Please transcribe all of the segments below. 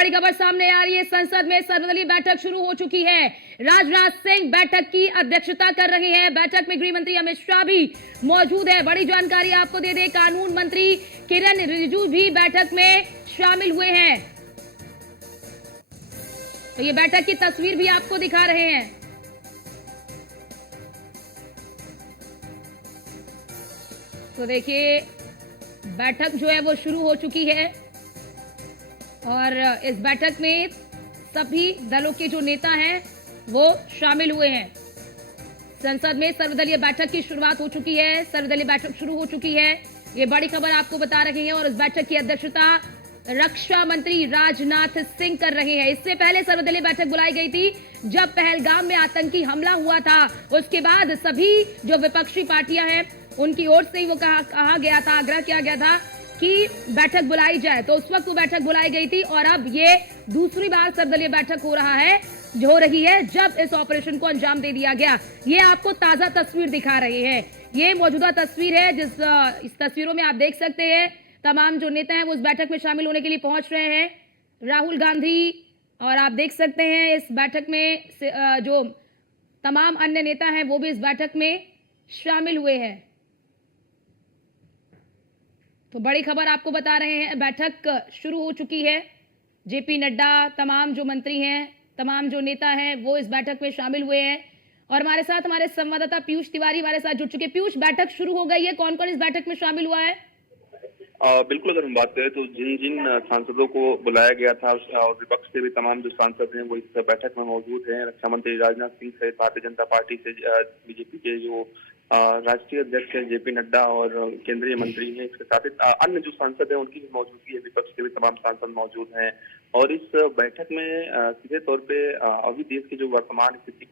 बड़ी खबर सामने आ रही है। संसद में सर्वदलीय बैठक शुरू हो चुकी है। राजनाथ सिंह बैठक की अध्यक्षता कर रहे हैं। बैठक में गृह मंत्री अमित शाह भी मौजूद है। बड़ी जानकारी आपको दे दें, कानून मंत्री किरेन रिजिजू भी बैठक में शामिल हुए हैं। तो ये बैठक की तस्वीर भी आपको दिखा रहे हैं। तो देखिए, बैठक जो है वो शुरू हो चुकी है और इस बैठक में सभी दलों के जो नेता हैं वो शामिल हुए हैं। संसद में सर्वदलीय बैठक की शुरुआत हो चुकी है। सर्वदलीय बैठक शुरू हो चुकी है, ये बड़ी खबर आपको बता रहे हैं। और इस बैठक की अध्यक्षता रक्षा मंत्री राजनाथ सिंह कर रहे हैं। इससे पहले सर्वदलीय बैठक बुलाई गई थी जब पहलगाम में आतंकी हमला हुआ था। उसके बाद सभी जो विपक्षी पार्टियां हैं उनकी ओर से ही वो कहा गया था, आग्रह किया गया था कि बैठक बुलाई जाए। तो उस वक्त वो बैठक बुलाई गई थी और अब ये दूसरी बार सर्वदलीय बैठक हो रही है जब इस ऑपरेशन को अंजाम दे दिया गया। ये आपको ताजा तस्वीर दिखा रहे हैं। ये मौजूदा तस्वीर है इस तस्वीरों में आप देख सकते हैं तमाम जो नेता हैं वो इस बैठक में शामिल होने के लिए पहुंच रहे हैं। राहुल गांधी, और आप देख सकते हैं इस बैठक में जो तमाम अन्य नेता हैं वो भी इस बैठक में शामिल हुए हैं। तो बड़ी खबर आपको बता रहे हैं, बैठक शुरू हो चुकी है। जेपी नड्डा, तमाम जो मंत्री हैं, तमाम जो नेता हैं वो इस बैठक में शामिल हुए हैं। और हमारे साथ हमारे संवाददाता पीयूष तिवारी हमारे साथ जुड़ चुके। पीयूष, बैठक शुरू हो गई है, कौन कौन इस बैठक में शामिल हुआ है? बिल्कुल, अगर हम बात करें तो जिन जिन सांसदों को बुलाया गया था और विपक्ष के भी तमाम जो सांसद हैं वो इस बैठक में मौजूद हैं। रक्षा मंत्री राजनाथ सिंह सहित भारतीय जनता पार्टी से बीजेपी के जो राष्ट्रीय अध्यक्ष हैं जेपी नड्डा और केंद्रीय मंत्री हैं, इसके साथ ही अन्य जो सांसद हैं उनकी भी मौजूदगी है। विपक्ष के भी तमाम सांसद मौजूद हैं और इस बैठक में सीधे तौर पे अभी देश की जो वर्तमान स्थिति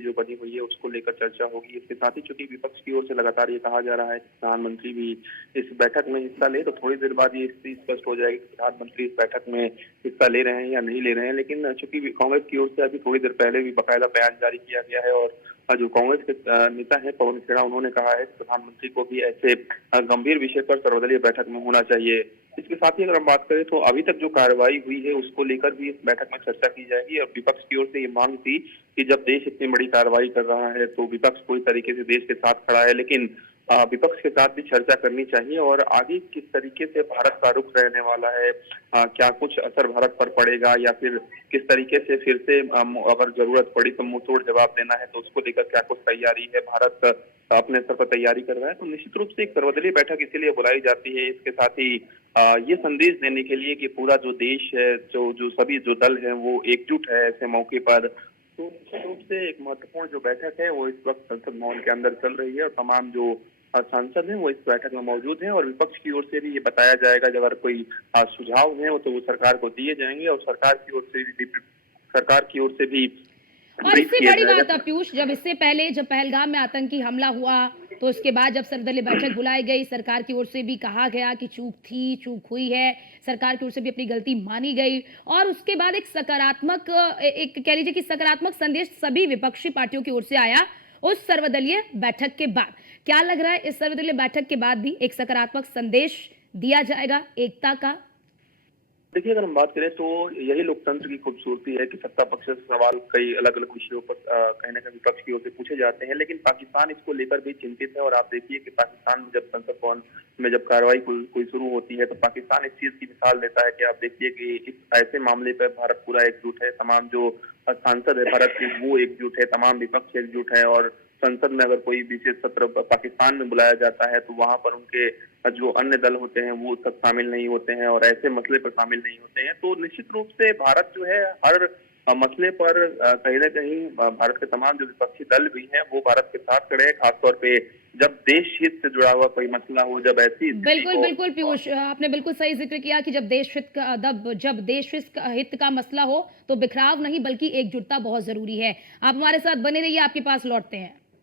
जो बनी हुई है उसको लेकर चर्चा होगी। इसके साथ ही चूंकि विपक्ष की ओर से लगातार ये कहा जा रहा है कि प्रधानमंत्री भी इस बैठक में हिस्सा ले, तो थोड़ी देर बाद ये स्थिति स्पष्ट हो जाएगी कि प्रधानमंत्री इस बैठक में हिस्सा ले रहे हैं या नहीं ले रहे हैं। लेकिन चूंकि कांग्रेस की ओर से अभी थोड़ी देर पहले भी बाकायदा बयान जारी किया गया है और जो कांग्रेस के नेता है पवन खेड़ा, उन्होंने कहा है कि प्रधानमंत्री को भी ऐसे गंभीर विषय पर सर्वदलीय बैठक में होना चाहिए। इसके साथ ही अगर हम बात करें तो अभी तक जो कार्रवाई हुई है उसको लेकर भी इस बैठक में चर्चा की जाएगी। और विपक्ष की ओर से ये मांग थी कि जब देश इतनी बड़ी कार्रवाई कर रहा है तो विपक्ष पूरी तरीके से देश के साथ खड़ा है, लेकिन विपक्ष के साथ भी चर्चा करनी चाहिए और आगे किस तरीके से भारत का रुख रहने वाला है, क्या कुछ असर भारत पर पड़ेगा या फिर किस तरीके से फिर से अगर जरूरत पड़ी तो मुंहतोड़ जवाब देना है, तो उसको लेकर क्या कुछ तैयारी है, भारत अपने स्तर पर तैयारी कर रहा है। तो निश्चित रूप से एक सर्वदलीय बैठक इसीलिए बुलाई जाती है। इसके साथ ही ये संदेश देने के लिए कि पूरा जो देश है, जो सभी जो दल है वो एकजुट है ऐसे मौके पर। तो निश्चित रूप से एक महत्वपूर्ण जो बैठक है वो इस वक्त संसद भवन के अंदर चल रही है और तमाम जो सांसद हैं वो इस बैठक में मौजूद हैं और विपक्ष की ओर से भी ये बताया जाएगा जब अगर कोई सुझाव है तो वो सरकार को दिए जाएंगे और सरकार की ओर से भी और इससे बड़ी बात है पीयूष, जब पहलगाम में आतंकी हमला हुआ तो उसके बाद जब सर्वदलीय बैठक बुलाई गई, सरकार की ओर से भी कहा गया कि चूक हुई है, सरकार की ओर से भी अपनी गलती मानी गई और उसके बाद एक कह लीजिए कि सकारात्मक संदेश सभी विपक्षी पार्टियों की ओर से आया उस सर्वदलीय बैठक के बाद। क्या लग रहा है इस सर्वदलीय बैठक के बाद भी एक सकारात्मक संदेश दिया जाएगा एकता का? देखिए, अगर हम बात करें तो यही लोकतंत्र की खूबसूरती है कि सत्ता पक्ष से सवाल कई अलग अलग विषयों पर कहीं ना कहीं विपक्ष की ओर से पूछे जाते हैं, लेकिन पाकिस्तान इसको लेकर भी चिंतित है। और आप देखिए कि पाकिस्तान में जब संसद भवन में जब कार्रवाई कोई शुरू होती है तो पाकिस्तान इस चीज की मिसाल देता है कि आप देखिए कि इस ऐसे मामले पर भारत पूरा एकजुट है, तमाम जो सांसद है भारत के वो एकजुट है, तमाम विपक्ष एकजुट है। और संसद में अगर कोई विशेष सत्र पाकिस्तान में बुलाया जाता है तो वहां पर उनके जो अन्य दल होते हैं वो सब शामिल नहीं होते हैं और ऐसे मसले पर शामिल नहीं होते हैं। तो निश्चित रूप से भारत जो है हर मसले पर कहीं ना कहीं भारत के तमाम जो विपक्षी दल भी हैं वो भारत के साथ खड़े हैं, खासतौर पे जब देश हित से जुड़ा हुआ कोई मसला हो, जब ऐसी बिल्कुल पीयूष, आपने बिल्कुल सही जिक्र किया कि जब देश हित का मसला हो तो बिखराव नहीं बल्कि एकजुटता बहुत जरूरी है। आप हमारे साथ बने रहिए, आपके पास लौटते हैं।